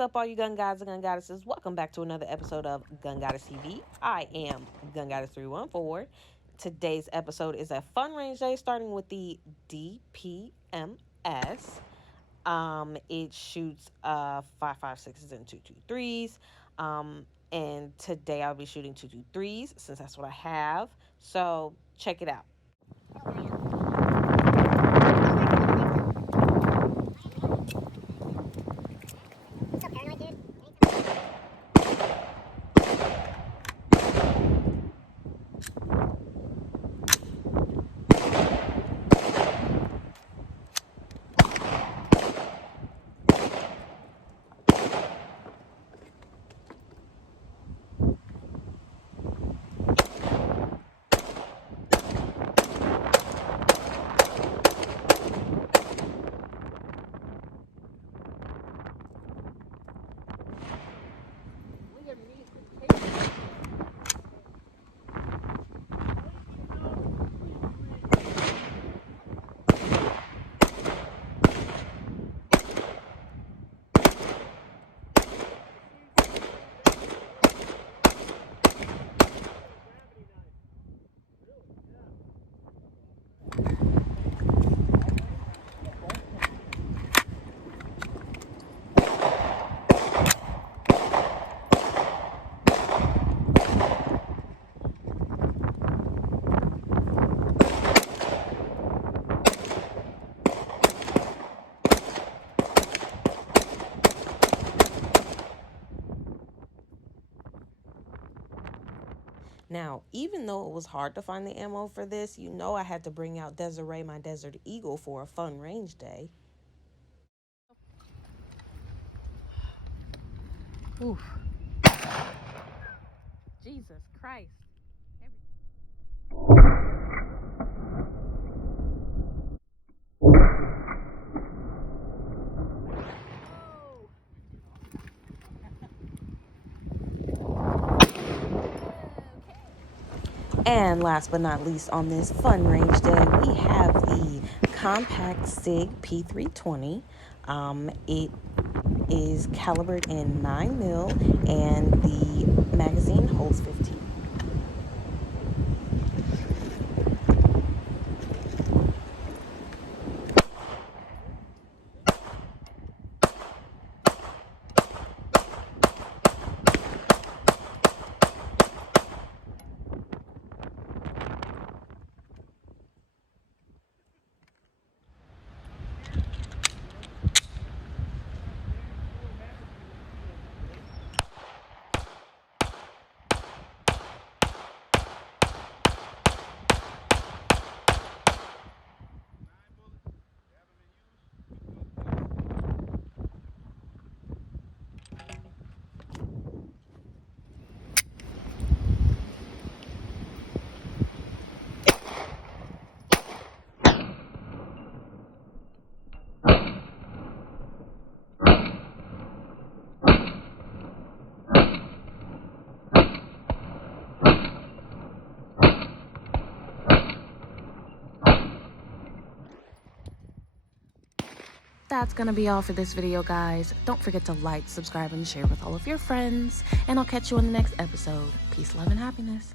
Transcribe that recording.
What's up, all you gun gods and gun goddesses? Welcome back to another episode of Gun Goddess TV. I am Gun Goddess 314. Today's episode is a fun range day starting with the DPMS. It shoots 5.56s and 2.23s. And today I'll be shooting 2.23s since that's what I have. So check it out. Now, even though it was hard to find the ammo for this, you know I had to bring out Desiree, my Desert Eagle, for a fun range day. Oof. Jesus Christ. And last but not least, on this fun range day, we have the Compact Sig P320. It is calibered in 9mm and the magazine holds 15. That's gonna be all for this video, guys. Don't forget to like, subscribe, and share with all of your friends. And I'll catch you on the next episode. Peace, love, and happiness.